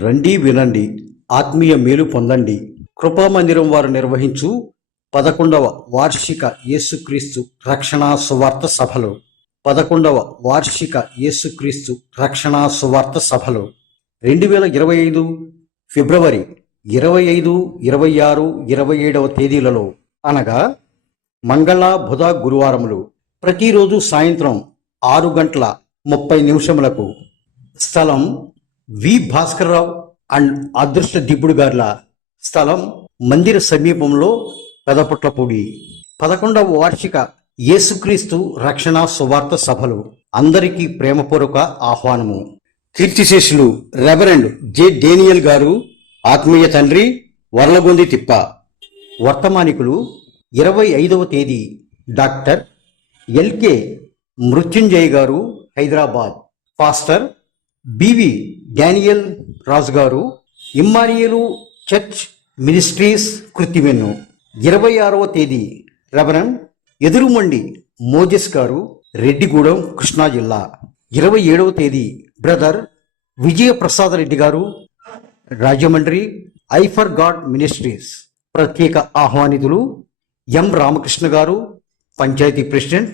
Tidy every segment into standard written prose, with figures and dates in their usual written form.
రండి వినండి, ఆత్మీయ మేలు పొందండి. కృపామందిరం వారు నిర్వహించు 11వ వార్షిక యేసుక్రీస్తు రక్షణా సువార్త సభలు 11వ వార్షిక యేసుక్రీస్తు రక్షణా సువార్త సభలు 2025 ఫిబ్రవరి 25, 26, 27వ తేదీలలో అనగా మంగళ, బుధ, గురువారములు ప్రతిరోజు సాయంత్రం 6:30 స్థలం వి భాస్కర్రావు అండ్ అదృష్ట దిబ్బుడు గార్ల స్థలం మందిర సమీపంలో పెదపుట్లపూడి. 11వ వార్షిక యేసుక్రీస్తు రక్షణ సువార్త సభలు అందరికీ ప్రేమపూర్వక ఆహ్వానము. కీర్తిశేషులు రెవరెండ్ జె డేనియల్ గారు, ఆత్మీయ తండ్రి, వర్లగొంది తిప్ప. వర్తమానికులు 25వ తేదీ డాక్టర్ ఎల్కే మృత్యుంజయ్ గారు, హైదరాబాద్. పాస్టర్ బివి డానియల్ రాజు గారు, ఇమ్మానియేలు చర్చ్ మినిస్ట్రీస్, కృత్తివెన్ను. 26వ తేదీ రెవరెండ్ ఎదురుమండి మోజెస్ గారు, రెడ్డిగూడెం, కృష్ణా జిల్లా. 27వ తేదీ బ్రదర్ విజయప్రసాద్ రెడ్డి గారు, Rajahmundry, I for God ministries. ప్రత్యేక ఆహ్వానితులు ఎం రామకృష్ణ గారు, పంచాయతీ ప్రెసిడెంట్,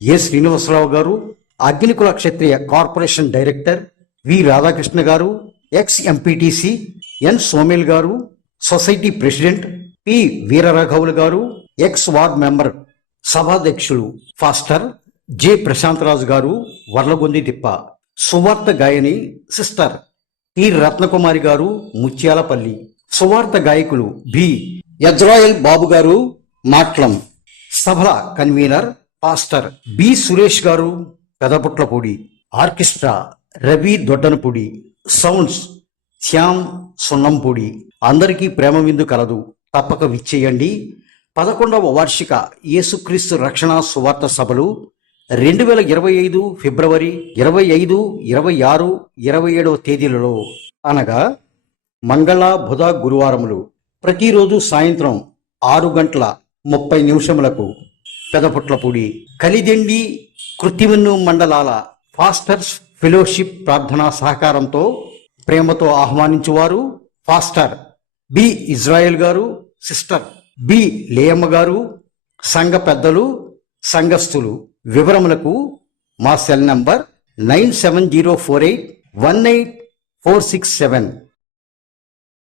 ఎ శ్రీనివాసరావు గారు, అగ్నికుల క్షత్రియ కార్పొరేషన్ డైరెక్టర్, వి రాధాకృష్ణ గారు, ఎక్స్ ఎంపీటీసీ ఎన్ సోమేల్ గారు, సొసైటీ ప్రెసిడెంట్ పి వీరరాఘవులు గారు, ఎక్స్ వార్డ్ మెంబర్, సభాధ్యక్షులు ఫాస్టర్ జె ప్రశాంతరాజు గారు, వర్లగొంది తిప్ప. సువార్త గాయని సిస్టర్ టి రత్నకుమారి గారు, ముత్యాలపల్లి. సువార్త గాయకులు బి యజ్రాయల్ బాబు గారు, మాట్లం. సభల కన్వీనర్ పాస్టర్ బి సురేష్ గారు, పెదపుట్లపూడి. ఆర్కెస్ట్రా రవి దొడ్డనపూడి. సౌండ్స్ శ్యామ్ సున్నంపూడి. అందరికీ ప్రేమ విందు కలదు, తప్పక విచ్చేయండి. 11వ వార్షిక యేసుక్రీస్తు రక్షణ సువార్త సభలు 2025 ఫిబ్రవరి 25, 26, 27వ తేదీలలో అనగా మంగళ, బుధ, గురువారములు ప్రతిరోజు సాయంత్రం 6:30 పెదపుట్లపూడి. కలిదెండి, కృత్తివెన్ను మండలాల ఫాస్టర్స్ ఫెలోషిప్ ప్రార్థనా సహకారంతో ప్రేమతో ఆహ్వానించువారు ఫాస్టర్ బి ఇజ్రాయెల్ గారు, సిస్టర్ బి లేయమ్మ గారు. సంఘ పెద్దలు, సంఘస్థులు. వివరములకు మా సెల్ నంబర్ 9704818467.